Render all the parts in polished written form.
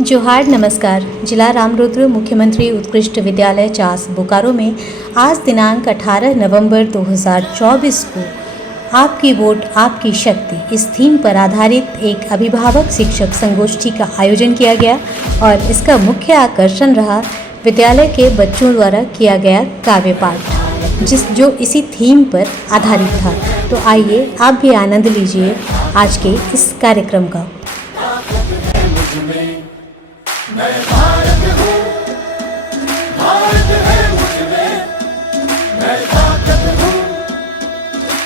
जोहार नमस्कार। जिला रामरुद्र मुख्यमंत्री उत्कृष्ट विद्यालय चास बोकारो में आज दिनांक 18 नवंबर 2024 को आपकी वोट आपकी शक्ति इस थीम पर आधारित एक अभिभावक शिक्षक संगोष्ठी का आयोजन किया गया और इसका मुख्य आकर्षण रहा विद्यालय के बच्चों द्वारा किया गया काव्य पाठ जो इसी थीम पर आधारित था। तो आइए आप भी आनंद लीजिए आज के इस कार्यक्रम का। मैं भारत हूँ, भारत है मुझमें, मैं ताकत हूँ,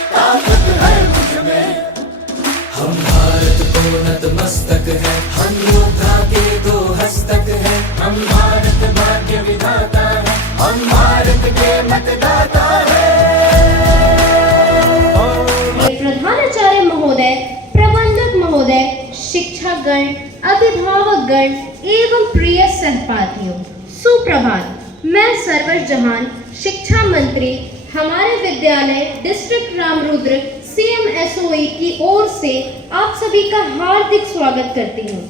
ताकत है मुझमें। हम भारत को नतमस्तक है, हम योद्धा के दो हस्तक है। हम भारत भाग्य विधाता है, हम भारत के मतदाता है। प्रधानाचार्य महोदय, प्रबंधक महोदय, शिक्षकगण, अभिभावकगण एवं प्रिय सहपाठियों, सुप्रभात। मैं सर्वर जहान शिक्षा मंत्री हमारे विद्यालय डिस्ट्रिक्ट रामरुद्र CMSOE की ओर से आप सभी का हार्दिक स्वागत करती हूँ।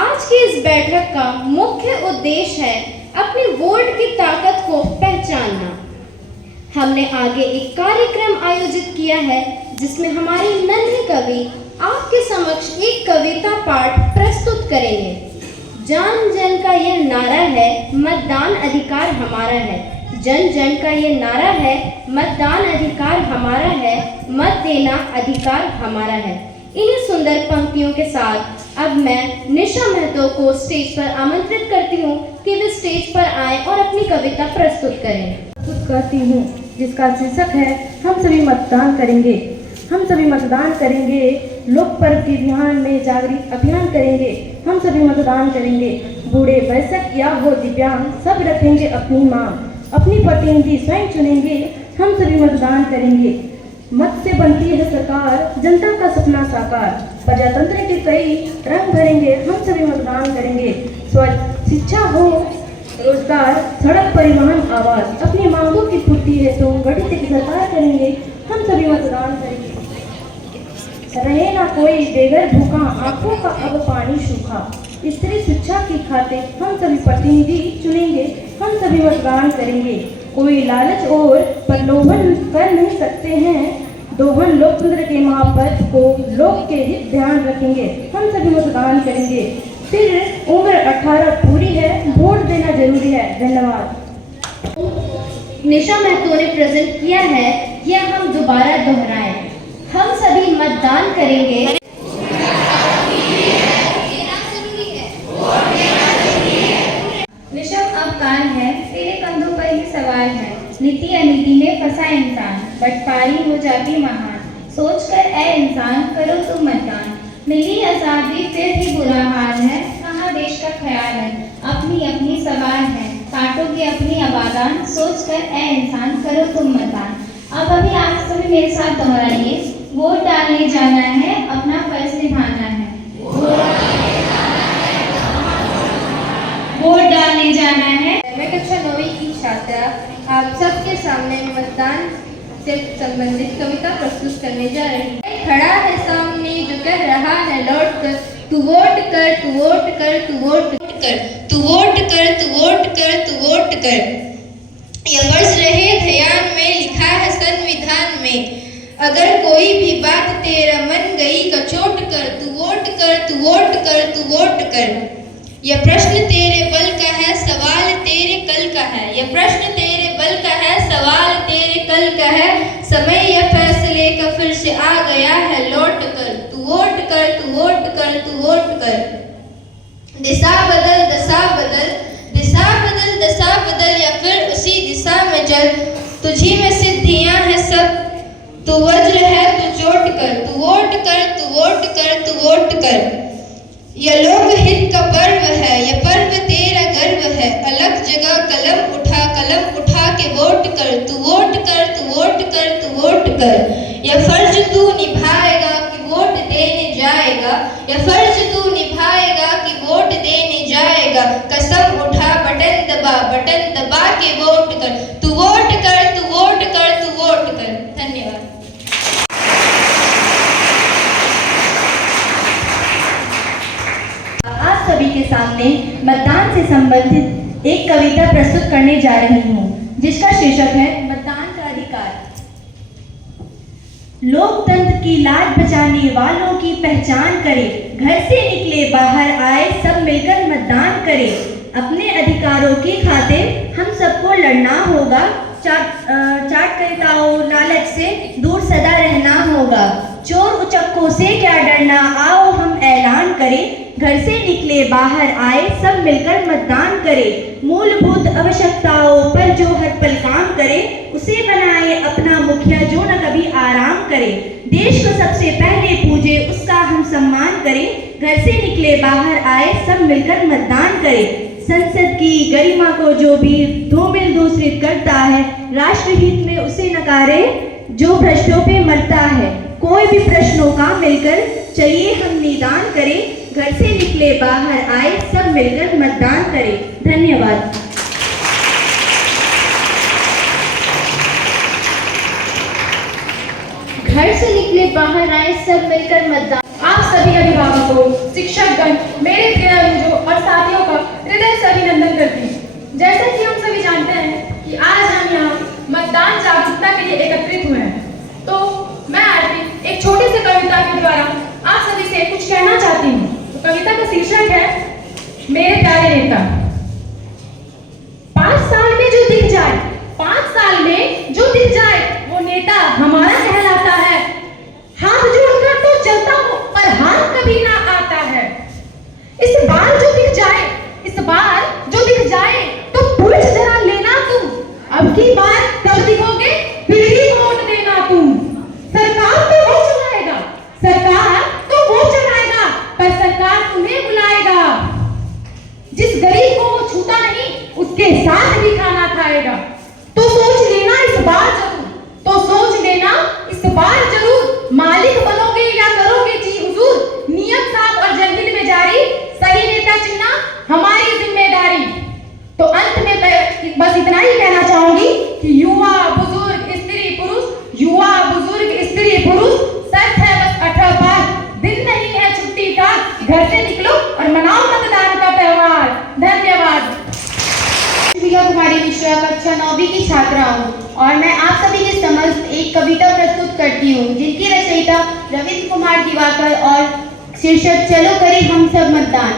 आज की इस बैठक का मुख्य उद्देश्य है अपनी वोट की ताकत को पहचानना। हमने आगे एक कार्यक्रम आयोजित किया है जिसमें हमारे नन्हे कवि आपके समक्ष एक कविता पाठ प्रस्तुत करेंगे। जन जन का यह नारा है, मतदान अधिकार हमारा है। जन जन का यह नारा है, मतदान अधिकार हमारा है। मत देना अधिकार हमारा है। इन्हीं सुंदर पंक्तियों के साथ अब मैं निशा महतो को स्टेज पर आमंत्रित करती हूँ कि वे स्टेज पर आएं और अपनी कविता प्रस्तुत करें। प्रस्तुत करती हूँ जिसका शीर्षक है हम सभी मतदान करेंगे। हम सभी मतदान करेंगे, लोक पर्व के ध्यान में जागृत अभियान करेंगे। हम सभी मतदान करेंगे, बूढ़े वयस्क या हो दिव्यांग सब रखेंगे अपनी मांग। अपनी प्रतिनिधि स्वयं चुनेंगे, हम सभी मतदान करेंगे। मत से बनती है सरकार, जनता का सपना साकार। प्रजातंत्र के कई रंग भरेंगे, हम सभी मतदान करेंगे। स्वच्छ शिक्षा हो, रोजगार, सड़क, परिवहन, आवास, अपनी मांगों की पूर्ति है तो गठित एक सरकार करेंगे, हम सभी मतदान करेंगे। रहे ना कोई बेघर भूखा, आंखों का अब पानी सूखा। स्त्री शिक्षा की खातिर हम सभी प्रतिनिधि चुनेंगे, हम सभी मतदान करेंगे। कोई लालच और प्रलोभन कर नहीं सकते हैं, दोहन लोकतंत्र के महापद को लोक के हित ध्यान रखेंगे, हम सभी मतदान करेंगे। फिर उम्र 18 पूरी है, वोट देना जरूरी है। धन्यवाद। निशा महतो ने प्रेजेंट किया है, यह हम दोबारा दोहराएं। हम सभी मतदान करेंगे। विषम अब काल है, तेरे कंधों पर ही सवाल है। नीति अनीति में फंसा इंसान, बटपारी हो जाती महान। सोच कर ए इंसान, करो तुम मतदान। मिली आजादी फिर भी बुरा हाल है, कहाँ देश का ख्याल है। अपनी अपनी सवाल है, काटोगे अपनी आबादान। सोच कर ए इंसान, करो तुम मतदान। अब अभी आप सभी मेरे साथ दोहराइए। वोट डालने जाना है, अपना फर्ज निभाना है। वोट डालने जाना है। मैं कक्षा 9वीं की छात्रा आप सबके सामने मतदान से संबंधित कविता प्रस्तुत करने जा रही हूँ। खड़ा है सामने जो कह रहा है लौट कर, तू वोट कर, तू वोट कर, तू वोट कर, तू वोट कर, तू वोट कर, तू वोट कर। यह वर्ष रहे ध्यान में, लिखा है संविधान में। अगर कोई भी बात तेरा मन गई कचोट कर, तू वोट कर, तू वोट कर, तू वोट कर। यह प्रश्न तेरे बल का है, सवाल तेरे कल का है। यह प्रश्न तेरे बल का है, सवाल तेरे कल का है। समय यह फैसले का फिर से आ गया है, लौट कर, तू वोट कर, तू वोट कर, तू वोट कर। दिशा बदल, दशा बदल, दिशा बदल, दशा बदल या फिर उसी दिशा में चल। तुझी में सिद्धियां हैं सब, तू वज्र है तू चोट कर, तू वोट कर, तू वोट कर, तू वोट कर। यह लोक हित का पर्व है, यह पर्व तेरा गर्व है। अलग जगह कलम उठा के वोट कर, तू वोट कर, तू वोट कर, तू वोट कर। यह फर्ज तू निभाएगा कि वोट देने जाएगा। यह फर्ज तू निभाएगा कि वोट देने जाएगा। कसम उठा, बटन दबा के वोट कर, तू वोट कर, तू वोट कर, तू वोट कर। धन्यवाद। आज आप सभी के सामने मतदान से संबंधित एक कविता प्रस्तुत करने जा रही हूँ, जिसका शीर्षक है मतदान का अधिकार। लोकतंत्र की लाज बचाने वालों की पहचान करें, घर से निकले बाहर आए सब मिलकर मतदान करें। अपने अधिकारों की खातिर हम सबको लड़ना होगा, चाटकर्ताओं लालच से दूर सदा रहना होगा। चोर उचक्कों से क्या डरना, आओ हम ऐलान करें, घर से निकले बाहर आए सब मिलकर मतदान करें। मूलभूत आवश्यकताओं पर जो हर पल काम करे, उसे बनाए अपना मुखिया जो न कभी आराम करे। देश को सबसे पहले पूजे, उसका हम सम्मान करें, घर से निकले बाहर आए सब मिलकर मतदान करें। संसद की गरिमा को जो भी धूमिल दूषित करता है, राष्ट्रहित में उसे नकारे जो भ्रष्टों पे मरता है। कोई भी प्रश्नों का मिलकर चलिए हम निदान करें, घर से निकले बाहर आए सब मिलकर मतदान करें। धन्यवाद। घर से निकले बाहर आए सब मिलकर मतदान। आप सभी अभिभावकों, शिक्षकगण, मेरे प्रियजनों और साथियों का हृदय से अभिनंदन करती हूँ। जैसा कि हम सभी जानते हैं कि आज हम यहाँ मतदान जागरूकता के लिए एकत्रित हुए हैं, तो मैं आज भी एक छोटी सी कविता के द्वारा आप सभी से कुछ कहना चाहती हूँ। तो कविता का शीर्षक है मेरे प्यारे नेता। 5 साल में जो दिख जाए, 5 साल में जो दिख जाए, वो नेता हमारा कहलाता है। हाथ जोड़कर तो चलता हूँ पर हाथ कभी ना आता है। इस बार जो दिख जाए, इस बार जो दिख जाए तो पूछ जरा लेना तुम, अब की बार कब दिखोगे फिर ही वोट देना तुम। सरकार तो वो चलाएगा, सरकार तो वो चलाएगा, पर सरकार तुम्हें बुलाएगा। जिस गरीब को वो छूता नहीं, उसके साथ भी खाना खाएगा। तो सोच लेना इस बार जरूर, तो सोच लेना इस बार जरूर, मालिक बनोगे या करोगे जी हुजूर। नियत साफ और जनहित में जारी, सही नेता चुनना हमारी जिम्मेदारी। तो अंत में बस इतना ही कहना चाहूंगी कि युवा बुजुर्ग स्त्री पुरुष, युवा बुजुर्ग स्त्री पुरुष, सच है बस 18 पास, दिन नहीं है छुट्टी का, घर से निकलो और मनाओ मतदान का त्योहार। धन्यवाद। कुमारी मिश्रा, कक्षा 9वीं की छात्रा हूँ और मैं आप सभी के समक्ष एक कविता प्रस्तुत करती हूँ, जिनकी रचयिता रविंद्र कुमार दिवाकर और शीर्षक चलो करें हम सब मतदान।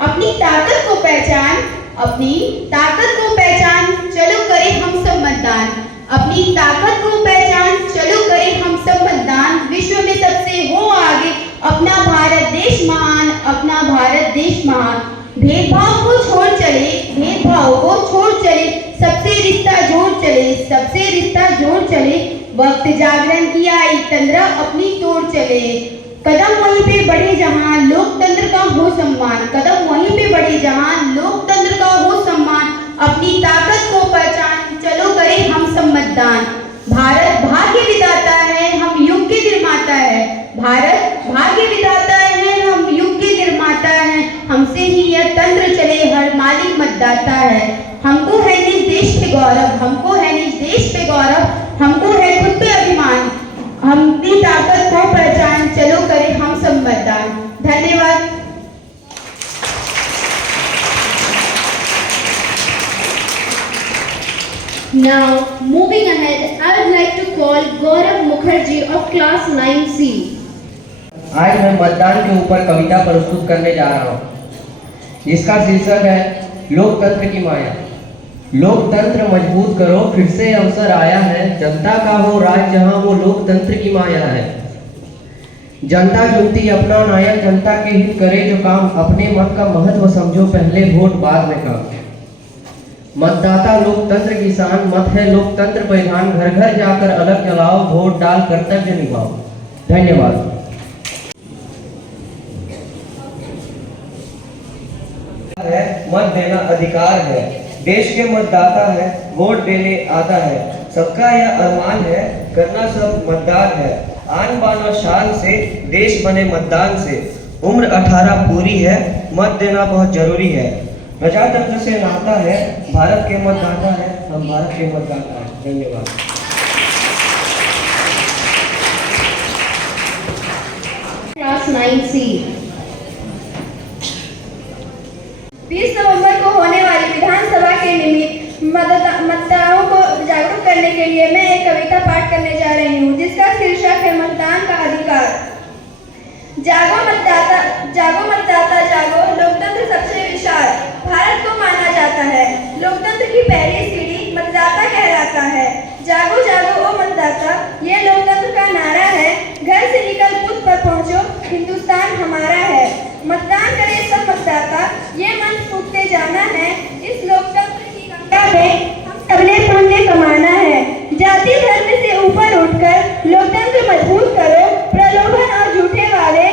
अपनी ताकत को पहचान, अपनी ताकत को पहचान, चलो करें हम सब मतदान। अपनी ताकत को पहचान, चलो करें हम सब मतदान। विश्व में सबसे हो आगे, अपना भारत देश महान, अपना भारत देश महान। भेदभाव को छोड़ चले, भेदभाव को छोड़ चले, सबसे रिश्ता जोड़ चले, सबसे रिश्ता जोड़ चले। वक्त जागरण की आई, तंद्रा अपनी तोड़ चले। कदम वहीं पे बढ़े जहां लोकतंत्र का हो सम्मान, कदम वहीं पे बढ़े जहां लोकतंत्र का हो सम्मान। अपनी ताकत को पहचान, चलो करें हम सब मतदान। भारत भाग्य विधाता है, हम युग के निर्माता है। भारत भाग्य विधाता है, हम युग के निर्माता है। हमसे ही यह तंत्र चले, हर मालिक मतदाता है। हमको है निज देश पे गौरव, हमको है निज देश पे गौरव, हमको है खुद पे अभिमान। अपनी ताकत को पहचान, चलो करें हम सब मतदान। धन्यवाद। Now, moving ahead, I would like to call Gaurav Mukherjee of class 9C. आज मैं मतदान के ऊपर कविता प्रस्तुत करने जा रहा हूँ, जिसका शीर्षक है लोकतंत्र की माया। लोकतंत्र मजबूत करो, फिर से अवसर आया है, जनता का हो राज जहाँ वो लोकतंत्र की माया है। जनता चुनती अपना नायक, जनता के हित करे जो काम, अपने मत का महत्व समझो, पहले वोट बाद में काम। मतदाता लोकतंत्र की शान, मत है लोकतंत्र परिधान, घर घर जाकर अलग जलाओ, वोट डाल कर्तव्य निभाओ। धन्यवाद। मत देना अधिकार है, देश के मतदाता है, वोट देने आता है। सबका यह अरमान है, करना सब मतदान है। आन बान और शान से देश बने मतदान से। उम्र 18 पूरी है, मत देना बहुत जरूरी है। प्रजातंत्र से नाता है, भारत के मतदाता है, हम भारत के मतदाता हैं। धन्यवाद। Class 9C. 20 नवंबर को होने वाली विधानसभा के निमित्त मतदाताओं को जागरूक करने के लिए मैं एक कविता पाठ करने जा रही हूँ, जिसका शीर्षक है मतदान का अधिकार। जागो मतदाता जागो, लोकतंत्र सबसे विशाल भारत को माना जाता है। लोकतंत्र की पहली सीढ़ी मतदाता कहलाता है। जागो जागो ओ मतदाता, ये लोकतंत्र का नारा है। घर से निकल बूथ पर पहुंचो, हिंदुस्तान हमारा है। मतदान करें सब मतदाता, ये मंत्र फूंकते जाना है। इस लोकतंत्र की गंगा में हम सबने पुण्य कमाना है। जाति धर्म से ऊपर उठकर लोकतंत्र मजबूत करो। प्रलोभन और झूठे वाले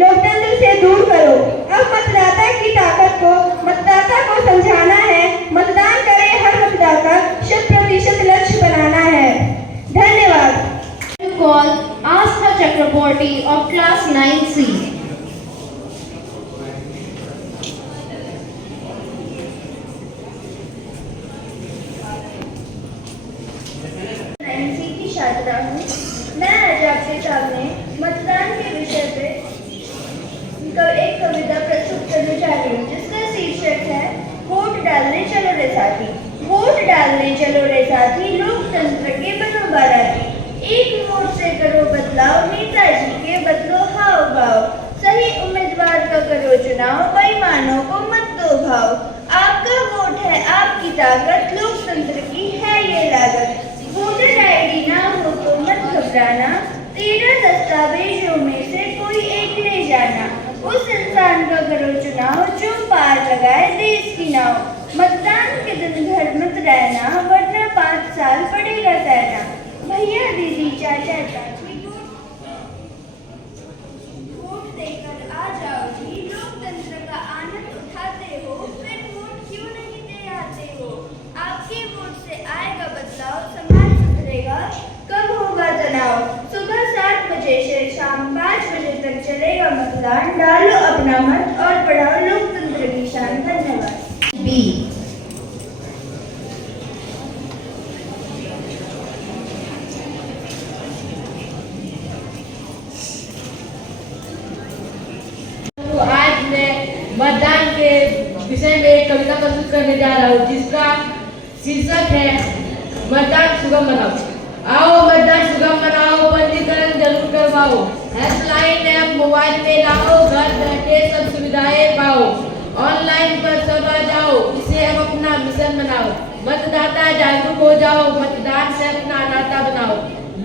लोकतंत्र से दूर करो। अब मतदाता की ताकत को मतदाता को समझाना है। मतदान करें हर मतदाता, 100% लक्ष्य बनाना है। धन्यवाद। Call Astha Chakraborty of class 9C. की छात्रा हूँ। मैं आज आपके सामने मतदान के विषय पे एक कविता प्रस्तुत करने जा रही हूँ, जिसका शीर्षक है वोट डालने चलो रे साथी। वोट डालने चलो रे साथी, लोकतंत्र के बनो बाराती। एक वोट से करो बदलाव, नेताजी के बदलो हाव भाव। सही उम्मीदवार का करो चुनाव, बेईमानों को मत दो भाव। आपका वोट है आपकी ताकत, लोकतंत्र की है ये लागत। वोटर आईडी ना हो तो मत घबराना, 13 दस्तावेजों में से कोई एक ले जाना। उस इंसान का करो चुनाव जो पार लगाए देश की नाव। मतदान के दिन घर मत रहना, वरना 5 साल पड़ेगा सहना। भैया दीदी चाचा चाची वोट देकर आ जाओ जी। लोकतंत्र का आनंद उठाते हो, फिर वोट क्यों नहीं दे आते हो। आपके वोट से आएगा बदलाव, समाज सुधरेगा, कम होगा तनाव। सुबह 7 बजे से शाम 5 बजे तक चलेगा मतदान। डालो अपना मत और बढ़ाओ लोकतंत्र की शान। धन्यवाद। B. आज मैं मतदान के विषय में एक कविता प्रस्तुत करने जा रहा हूँ, जिसका शीर्षक है मतदान सुगम बनाओ। आओ मतदान सुगम बनाओ, पंजीकरण जरूर करवाओ। हेल्पलाइन ऐप मोबाइल में लाओ, घर बैठे सब सुविधाएं पाओ। ऑनलाइन पर सब आ जाओ, इसे हम अपना मिशन बनाओ। मतदाता जागरूक हो जाओ, मतदान से अपना नाता बनाओ।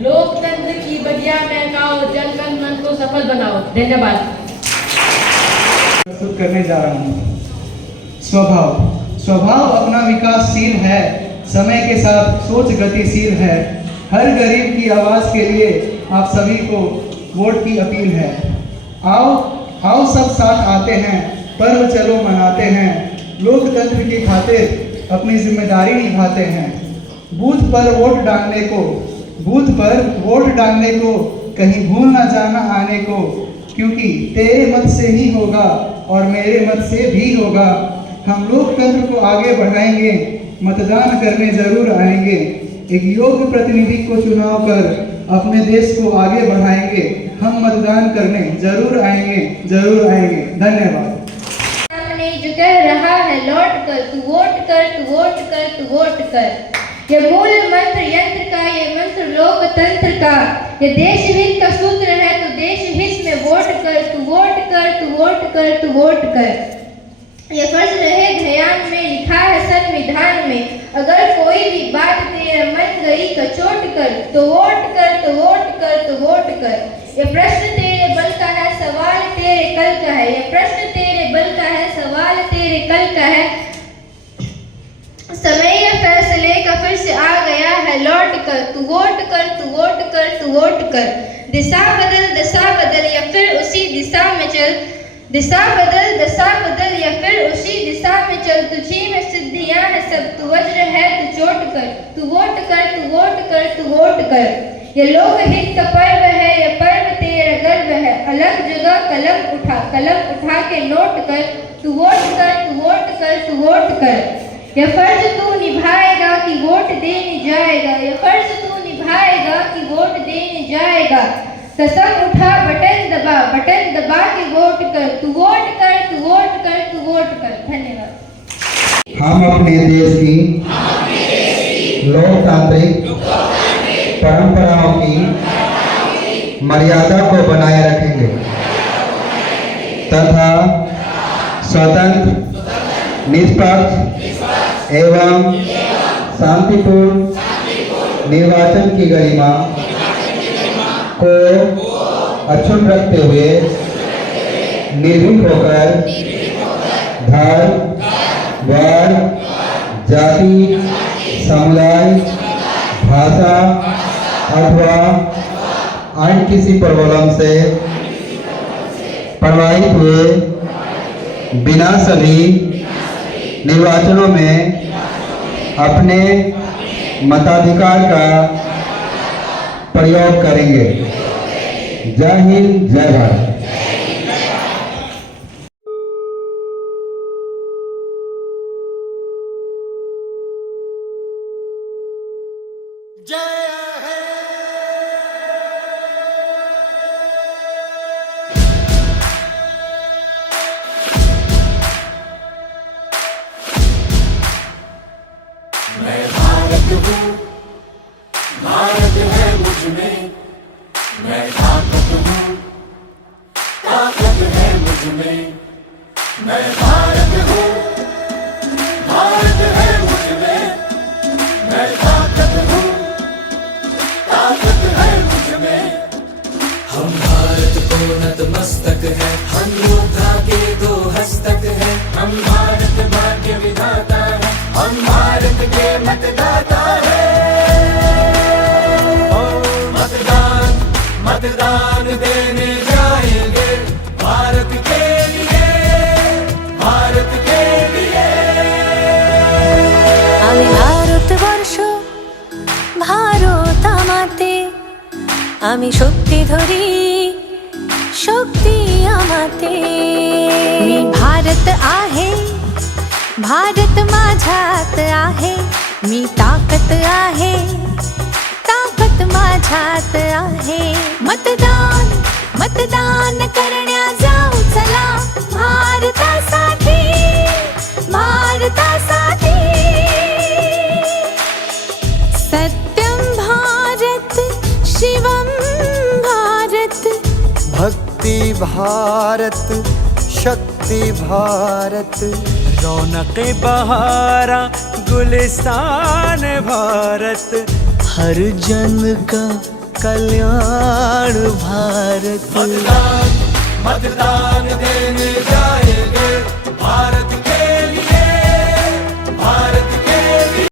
लोकतंत्र की बगिया महकाओ, जल कल मन को सफल बनाओ। धन्यवाद। प्रस्तुत करने जा रहा हूँ। स्वभाव अपना विकासशील है, समय के साथ सोच गतिशील है। हर गरीब की आवाज़ के लिए आप सभी को वोट की अपील है। आओ सब साथ आते हैं, पर्व चलो मनाते हैं। लोकतंत्र की खातिर अपनी जिम्मेदारी निभाते हैं। बूथ पर वोट डालने को कहीं भूल ना जाना आने को, क्योंकि तेरे मत से ही होगा और मेरे मत से भी होगा। हम लोकतंत्र को आगे बढ़ाएंगे, मतदान करने जरूर आएंगे। एक योग्य प्रतिनिधि को चुनाव कर अपने देश को आगे बढ़ाएंगे। हम मतदान करने जरूर आएंगे। धन्यवाद। सामने जो कह रहा है लौट कर, तू वोट कर, तू वोट कर, तू वोट कर। ये मूल मंत्र यंत्र का, ये मंत्र लोकतंत्र का, ये देश हित का सूत्र है। तो देश हित में वोट कर, तू वोट कर, तू वोट कर, तू वोट कर। ये फर्ज रहे ध्यान में, लिखा है संविधान में। अगर कोई भी बात तेरे मन गई कचोट कर, तो वोट कर, तो वोट कर, तो वोट कर। ये प्रश्न तेरे बल का है, सवाल तेरे कल का है। ये प्रश्न तेरे बल का है, सवाल तेरे कल का है। समय या फैसले का फिर से आ गया है लौट कर, तू वोट कर, तू वोट कर, तू वोट कर। दिशा बदल या फिर उसी दिशा में चल। दिशा बदल या फिर उसी दिशा में चल। तुझी में सिद्धियां है सब, तू वज्र है तू चोट कर। तू वोट कर, तू वोट कर, तू वोट कर। ये लोकहित का पर्व है, ये पर्व तेरा गर्व है। अलग जगह कलम उठा के नोट कर। तू वोट कर, तू वोट कर, तू वोट कर। यह फर्ज तू निभाएगा कि वोट देने जाएगा। यह फर्ज तू निभाएगा कि वोट देने जाएगा। कसम उठा बटन दबा के वोट कर, तू वोट कर, तू वोट कर, तू वोट कर। धन्यवाद। हम अपने देश की लोकतांत्रिक परंपराओं की मर्यादा को बनाए रखेंगे तथा स्वतंत्र, निष्पक्ष एवं शांतिपूर्ण निर्वाचन की गरिमा को अक्षुण्ण रखते हुए निर्भीक होकर धर्म, वर्ग, जाति, समुदाय, भाषा अथवा अन्य किसी प्रॉब्लम से प्रभावित हुए बिना सभी निर्वाचनों में अपने मताधिकार का प्रयोग करेंगे। जय हिंद, जय भारत। जय है मैं भारत हूँ, भारत है मुझ में, मैं ताकत हूँ, ताकत है मुझ में, मैं भारत हूँ, भारत है मुझ में, मैं ताकत हूँ, ताकत है मुझ में। हम भारत को नतमस्तक है, हम योद्धा के दो हस्तक है, हम भारत भाग्य विधाता है, हम भारत के मतदाता है। मतदान मतदान देने जाएंगे भारत के लिए, भारत के लिए। আমি ভারতবর্ষ ভারত আমাতে, আমি শক্তি ধরি शक्ती आमाते। मी भारत आहे, भारत माझ्यात आहे, मी ताकत आहे, ताकत माझ्यात आहे। मतदान मतदान करण्या जाऊ चला, भारतासाठी भारतासाठी। सत्यम भारत शिवम भारत, भक्ति भारत शक्ति भारत, रौनक बहारा गुलिस्तान भारत, हर जन का कल्याण भारत। मतदान मतदान देने